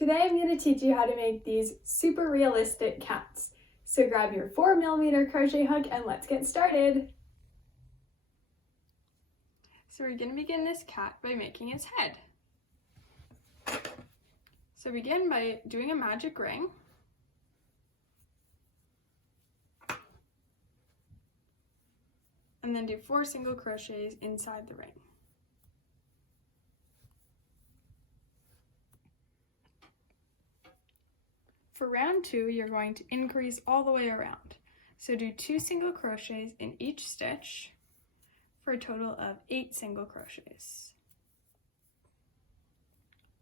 Today I'm going to teach you how to make these super realistic cats. So grab your 4mm crochet hook and let's get started. So we're going to begin this cat by making its head. So begin by doing a magic ring. And then do 4 single crochets inside the ring. For round 2, you're going to increase all the way around. So do 2 single crochets in each stitch for a total of 8 single crochets.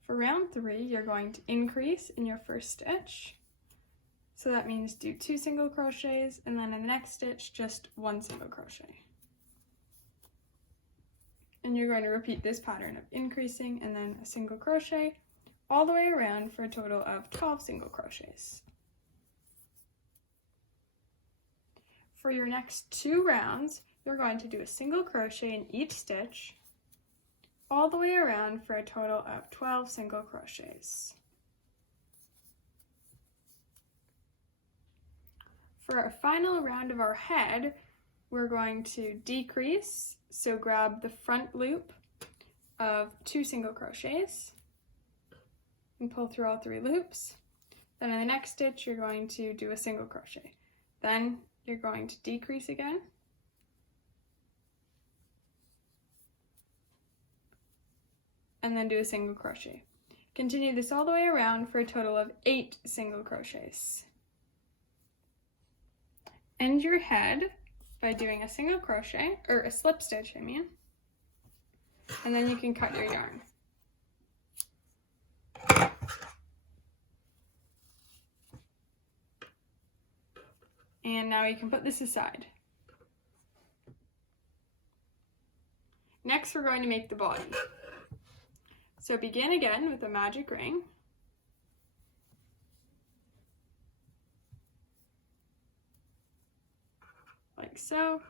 For round 3, you're going to increase in your first stitch. So that means do 2 single crochets, and then in the next stitch, just 1 single crochet. And you're going to repeat this pattern of increasing and then a single crochet all the way around for a total of 12 single crochets. For your next 2 rounds, you're going to do a single crochet in each stitch all the way around for a total of 12 single crochets. For our final round of our head, we're going to decrease, so grab the front loop of 2 single crochets and pull through all 3 loops. Then in the next stitch, you're going to do a single crochet. Then you're going to decrease again. And then do a single crochet. Continue this all the way around for a total of 8 single crochets. End your head by doing a single crochet, or a slip stitch, I mean. And then you can cut your yarn. And now you can put this aside. Next, we're going to make the body. So begin again with a magic ring. Like so.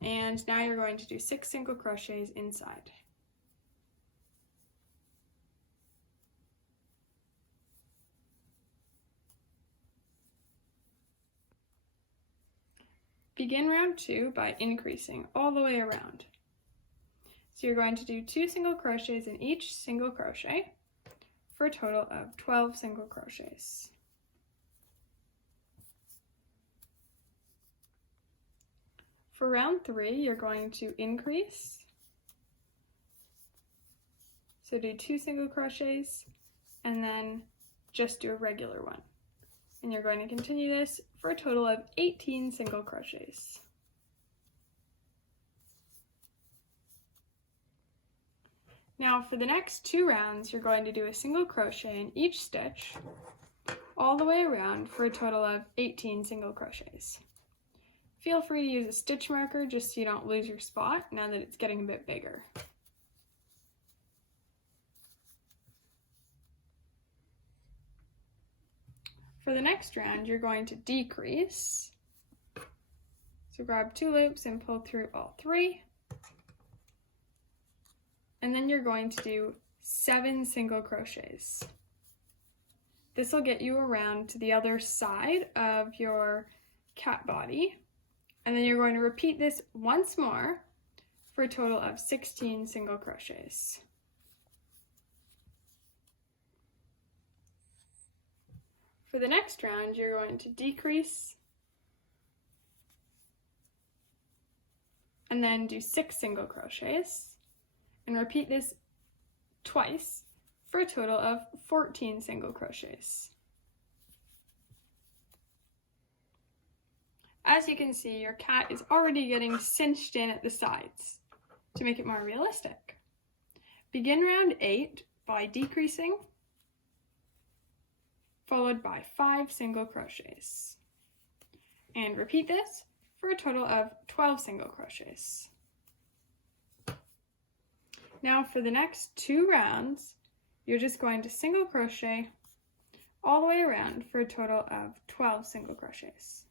And now you're going to do 6 single crochets inside. Begin round 2 by increasing all the way around. So you're going to do 2 single crochets in each single crochet for a total of 12 single crochets. For round 3, you're going to increase. So do 2 single crochets and then just do a regular one. And you're going to continue this for a total of 18 single crochets. Now for the next 2 rounds, you're going to do a single crochet in each stitch all the way around for a total of 18 single crochets. Feel free to use a stitch marker just so you don't lose your spot now that it's getting a bit bigger. For the next round, you're going to decrease. So grab 2 loops and pull through all 3. And then you're going to do 7 single crochets. This will get you around to the other side of your cat body. And then you're going to repeat this once more for a total of 16 single crochets. For the next round, you're going to decrease and then do 6 single crochets and repeat this twice for a total of 14 single crochets. As you can see, your cat is already getting cinched in at the sides to make it more realistic. Begin round 8 by decreasing, followed by 5 single crochets. And repeat this for a total of 12 single crochets. Now for the next 2 rounds, you're just going to single crochet all the way around for a total of 12 single crochets.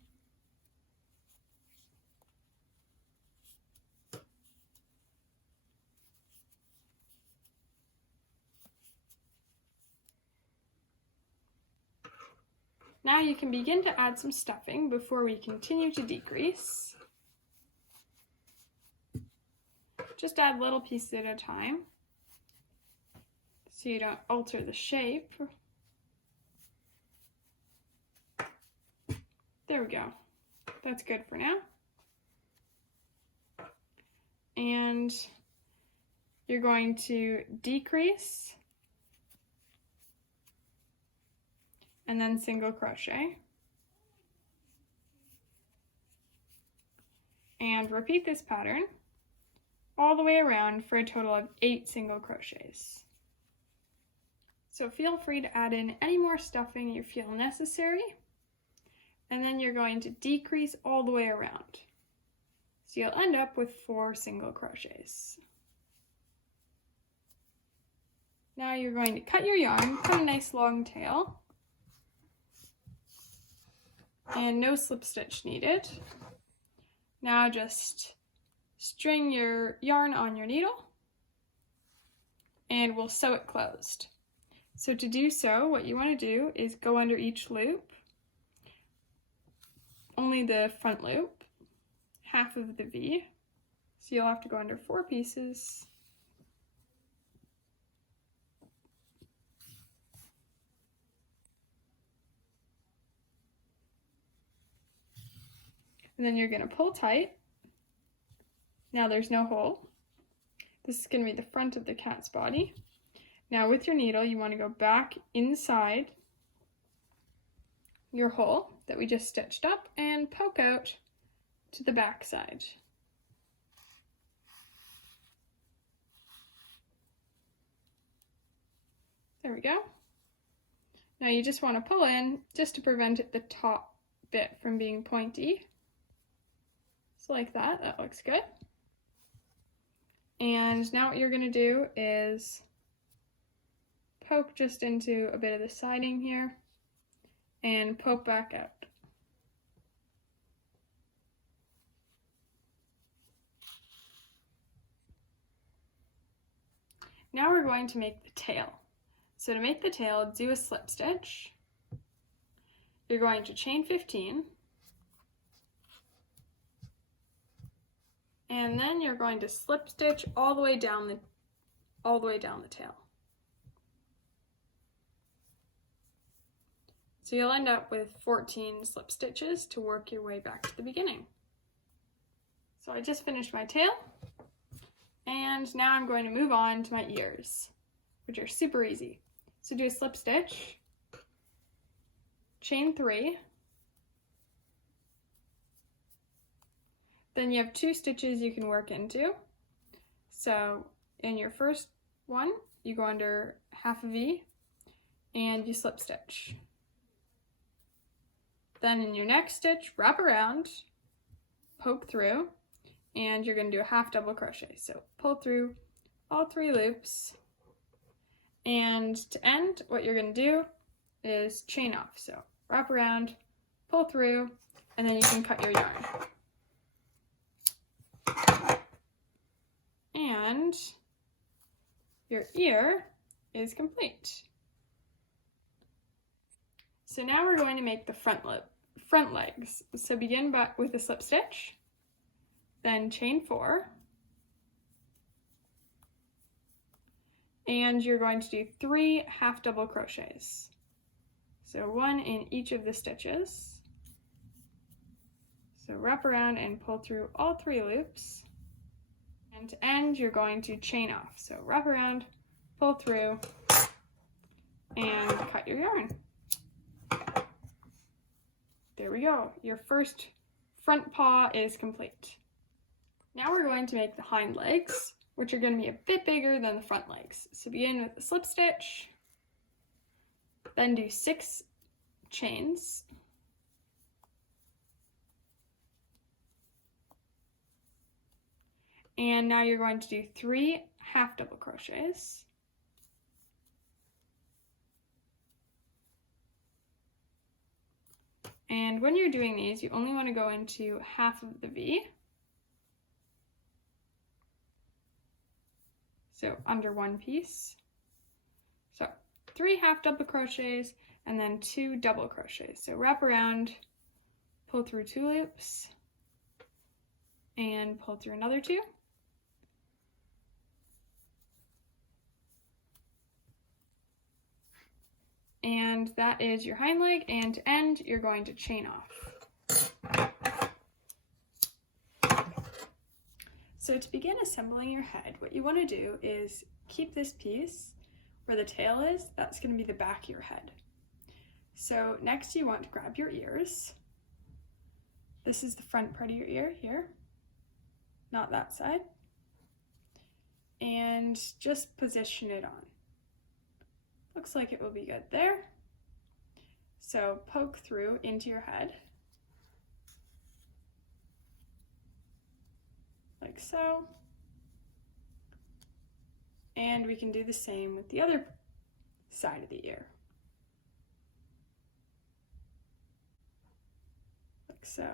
Now you can begin to add some stuffing before we continue to decrease. Just add little pieces at a time so you don't alter the shape. There we go. That's good for now. And you're going to decrease and then single crochet. And repeat this pattern all the way around for a total of 8 single crochets. So feel free to add in any more stuffing you feel necessary. And then you're going to decrease all the way around. So you'll end up with 4 single crochets. Now you're going to cut your yarn, cut a nice long tail, and no slip stitch needed. Now just string your yarn on your needle and we'll sew it closed. So to do so, what you want to do is go under each loop, only the front loop, half of the V. So you'll have to go under 4 pieces. And then you're going to pull tight. Now there's no hole. This is going to be the front of the cat's body. Now with your needle, you want to go back inside your hole that we just stitched up and poke out to the back side. There we go. Now you just want to pull in just to prevent the top bit from being pointy. So like that, that looks good. And now what you're going to do is poke just into a bit of the siding here and poke back out. Now we're going to make the tail. So to make the tail, do a slip stitch. You're going to chain 15. And then you're going to slip stitch all the way down the tail. So you'll end up with 14 slip stitches to work your way back to the beginning. So I just finished my tail, and now I'm going to move on to my ears, which are super easy. So do a slip stitch, chain 3, then you have 2 stitches you can work into. So in your first one, you go under half a V and you slip stitch. Then in your next stitch, wrap around, poke through, and you're going to do a half double crochet. So pull through all 3 loops, and to end, what you're going to do is chain off. So wrap around, pull through, and then you can cut your yarn. And your ear is complete. So now we're going to make the front legs. So begin with a slip stitch, then chain 4, and you're going to do 3 half double crochets. So 1 in each of the stitches. So wrap around and pull through all 3 loops. And to end, you're going to chain off. So wrap around, pull through, and cut your yarn. There we go. Your first front paw is complete. Now we're going to make the hind legs, which are going to be a bit bigger than the front legs. So begin with a slip stitch, then do 6 chains. And now you're going to do 3 half double crochets. And when you're doing these, you only want to go into half of the V. So under 1 piece. So 3 half double crochets and then 2 double crochets. So wrap around, pull through 2 loops, and pull through another 2. And that is your hind leg, and to end, you're going to chain off. So to begin assembling your head, what you want to do is keep this piece where the tail is. That's going to be the back of your head. So next you want to grab your ears. This is the front part of your ear here, not that side. And just position it on. Looks like it will be good there. So poke through into your head, like so. And we can do the same with the other side of the ear, like so.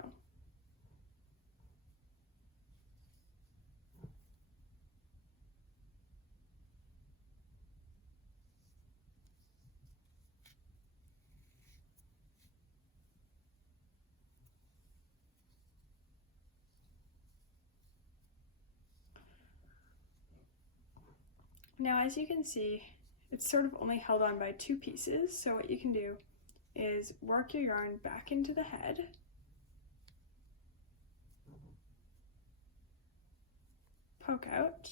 Now, as you can see, it's sort of only held on by 2 pieces, so what you can do is work your yarn back into the head, poke out,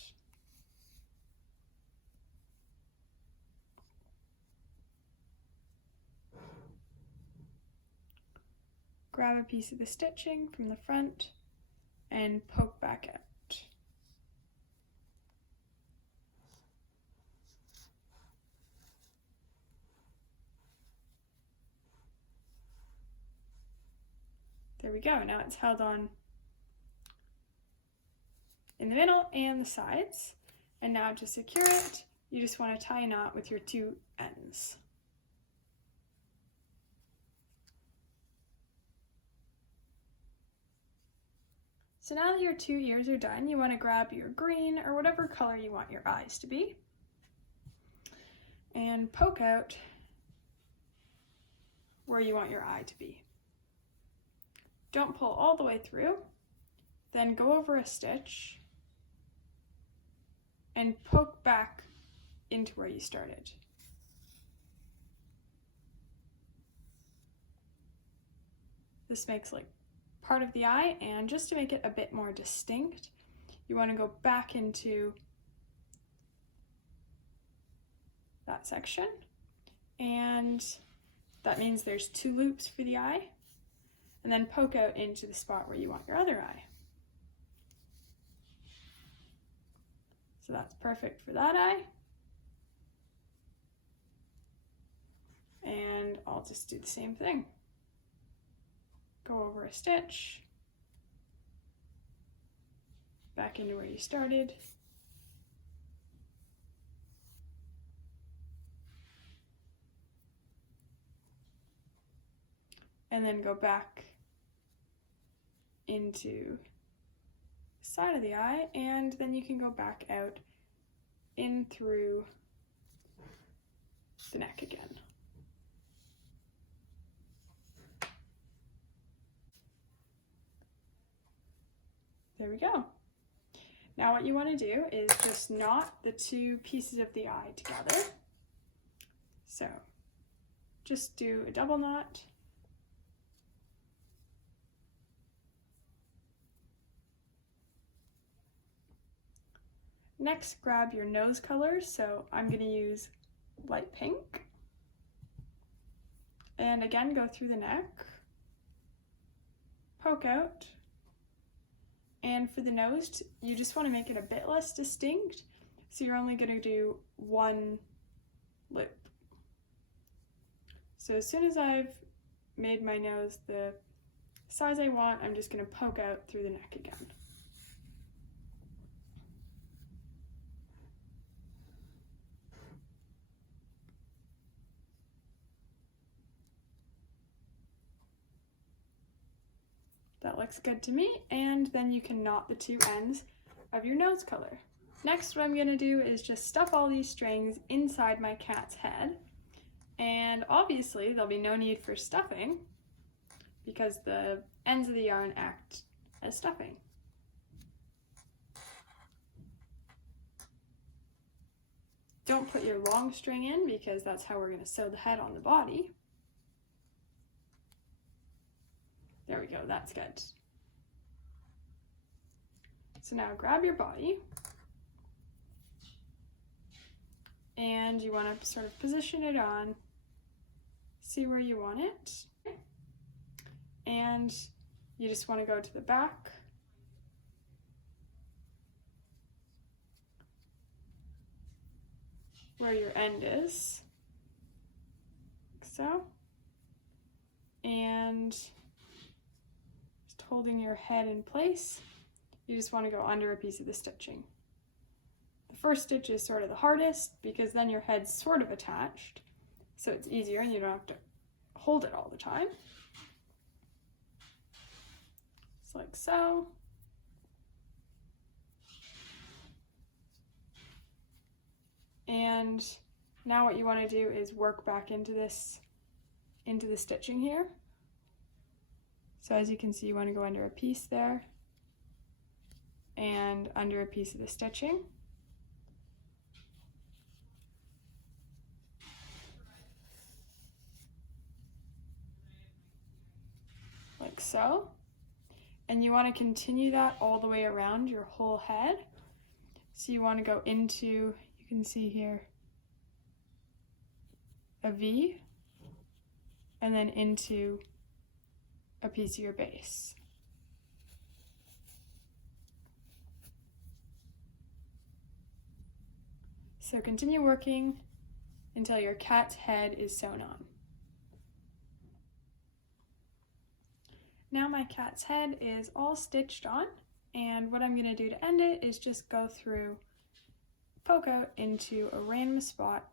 grab a piece of the stitching from the front, and poke back out. There we go, now it's held on in the middle and the sides. And now to secure it, you just want to tie a knot with your 2 ends. So now that your 2 ears are done, you want to grab your green or whatever color you want your eyes to be and poke out where you want your eye to be. Don't pull all the way through, then go over a stitch and poke back into where you started. This makes like part of the eye, and just to make it a bit more distinct, you want to go back into that section, and that means there's 2 loops for the eye. And then poke out into the spot where you want your other eye. So that's perfect for that eye. And I'll just do the same thing. Go over a stitch, back into where you started. And then go back into the side of the eye, and then you can go back out in through the neck again. There we go. Now what you want to do is just knot the 2 pieces of the eye together. So just do a double knot. Next, grab your nose colors, so I'm going to use light pink. And again, go through the neck, poke out, and for the nose, you just want to make it a bit less distinct, so you're only going to do 1 loop. So as soon as I've made my nose the size I want, I'm just going to poke out through the neck again. That looks good to me, and then you can knot the 2 ends of your nose color. Next, what I'm going to do is just stuff all these strings inside my cat's head. And obviously there'll be no need for stuffing because the ends of the yarn act as stuffing. Don't put your long string in because that's how we're going to sew the head on the body. There we go, that's good. So now grab your body and you want to sort of position it on, see where you want it, and you just want to go to the back. Where your end is, like so, and just holding your head in place, you just want to go under a piece of the stitching. The first stitch is sort of the hardest because then your head's sort of attached, so it's easier and you don't have to hold it all the time. Just like so. And now what you want to do is work back into the stitching here. So as you can see, you want to go under a piece there and under a piece of the stitching. Like so. And you want to continue that all the way around your whole head. So you want to go into, you can see here, a V, and then into a piece of your base. So continue working until your cat's head is sewn on. Now my cat's head is all stitched on, and what I'm going to do to end it is just go through, poke out into a random spot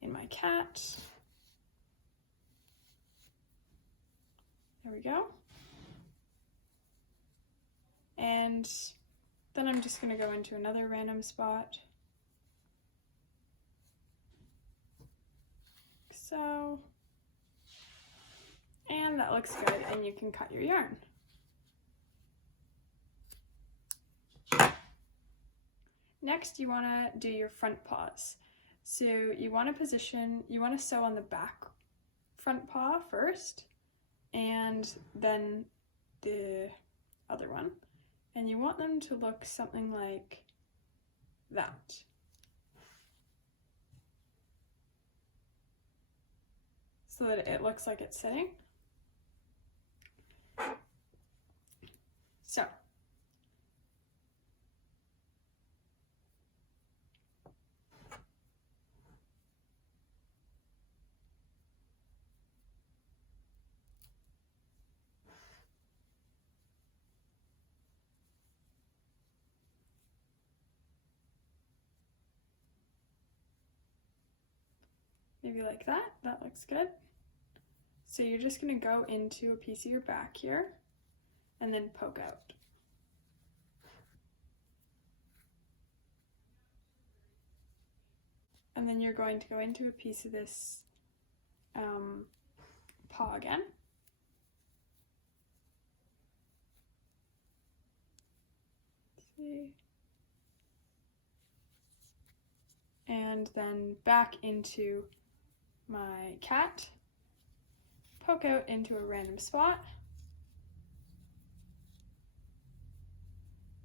in my cat. There we go. And then I'm just going to go into another random spot. So, and that looks good, and you can cut your yarn. Next, you want to do your front paws. So you want to sew on the back front paw first, and then the other one. And you want them to look something like that. So that it looks like it's sitting. So, maybe like that. That looks good. So you're just going to go into a piece of your back here and then poke out. And then you're going to go into a piece of this paw again. Let's see. And then back into my cat. Poke out into a random spot.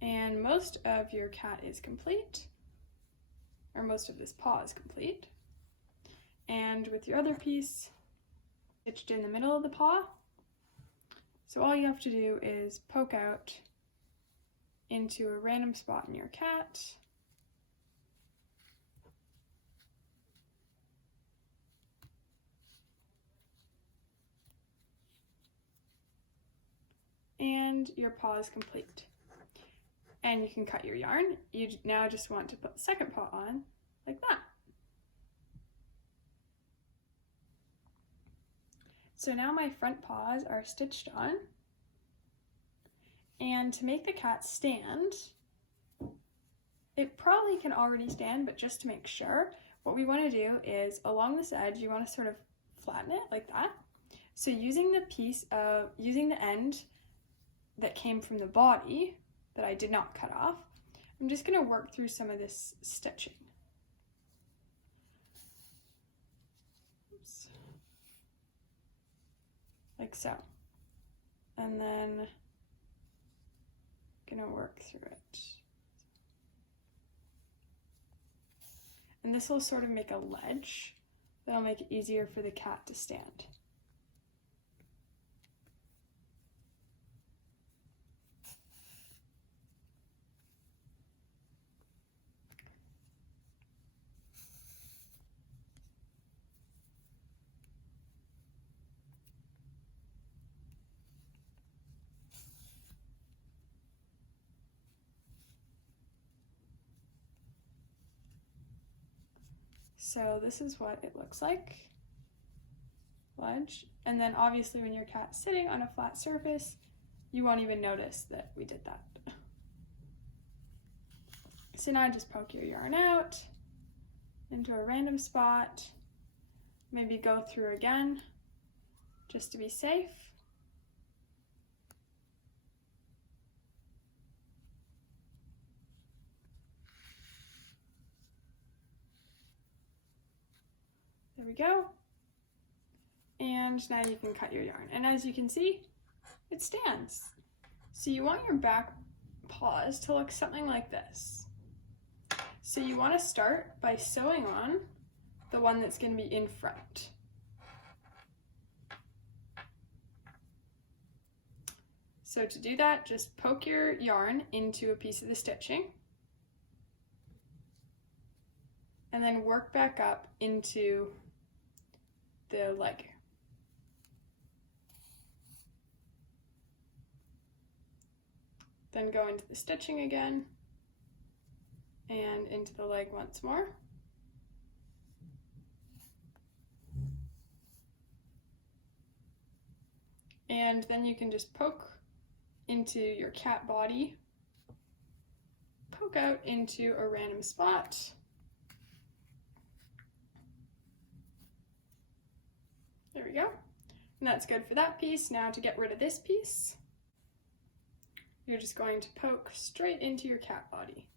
And most of your cat is complete, or most of this paw is complete. And with your other piece stitched in the middle of the paw, so all you have to do is poke out into a random spot in your cat. And your paw is complete. And you can cut your yarn. You now just want to put the second paw on like that. So now my front paws are stitched on. And to make the cat stand, it probably can already stand, but just to make sure, what we want to do is along this edge, you want to sort of flatten it like that. So using the end that came from the body that I did not cut off, I'm just going to work through some of this stitching. Oops. Like so. And then I'm going to work through it. And this will sort of make a ledge that'll make it easier for the cat to stand. So this is what it looks like, ledge. And then obviously when your cat's sitting on a flat surface, you won't even notice that we did that. So now just poke your yarn out into a random spot, maybe go through again, just to be safe. There we go. And now you can cut your yarn. And as you can see, it stands. So you want your back paws to look something like this. So you want to start by sewing on the one that's going to be in front. So to do that, just poke your yarn into a piece of the stitching and then work back up into the leg. Then go into the stitching again and into the leg once more. And then you can just poke into your cat body, poke out into a random spot. There we go. And that's good for that piece. Now to get rid of this piece, you're just going to poke straight into your cat body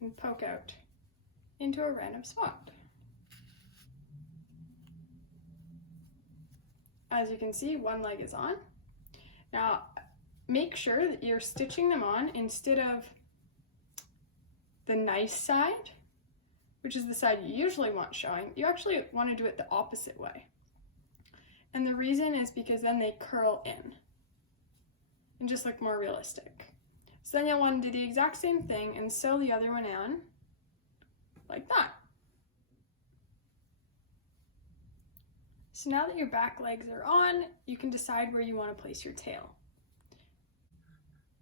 and poke out into a random spot. As you can see, one leg is on. Now, make sure that you're stitching them on instead of the nice side, which is the side you usually want showing. You actually want to do it the opposite way. And the reason is because then they curl in and just look more realistic. So then you'll want to do the exact same thing and sew the other one on like that. So now that your back legs are on, you can decide where you want to place your tail.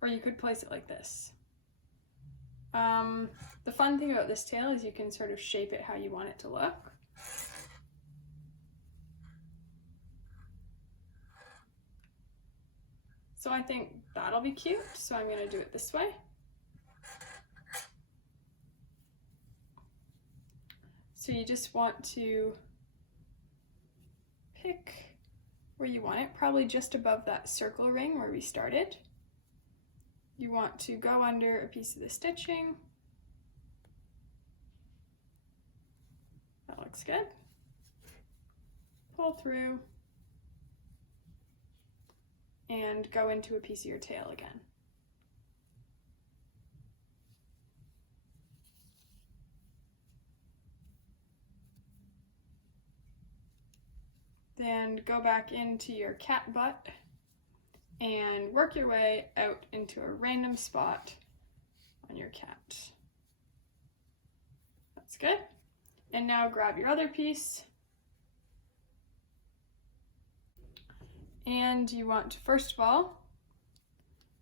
Or you could place it like this. The fun thing about this tail is you can sort of shape it how you want it to look. So I think that'll be cute, so I'm going to do it this way. So you just want to pick where you want it, probably just above that circle ring where we started. You want to go under a piece of the stitching. That looks good. Pull through and go into a piece of your tail again. Then go back into your cat butt and work your way out into a random spot on your cat. That's good. And now grab your other piece. And you want to, first of all,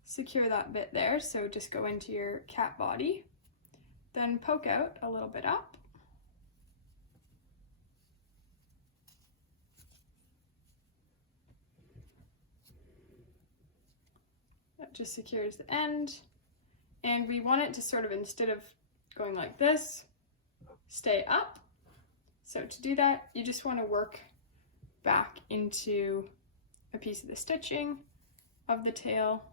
secure that bit there. So just go into your cat body, then poke out a little bit up. That just secures the end. And we want it to sort of, instead of going like this, stay up. So to do that, you just want to work back into a piece of the stitching of the tail.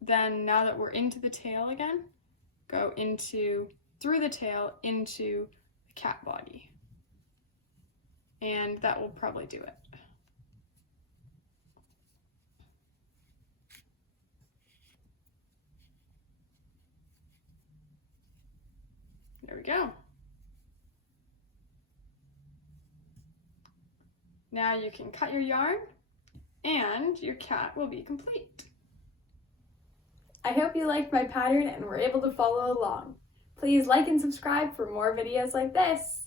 Then now that we're into the tail again, go through the tail into the cat body. And that will probably do it. There we go. Now you can cut your yarn and your cat will be complete. I hope you liked my pattern and were able to follow along. Please like and subscribe for more videos like this.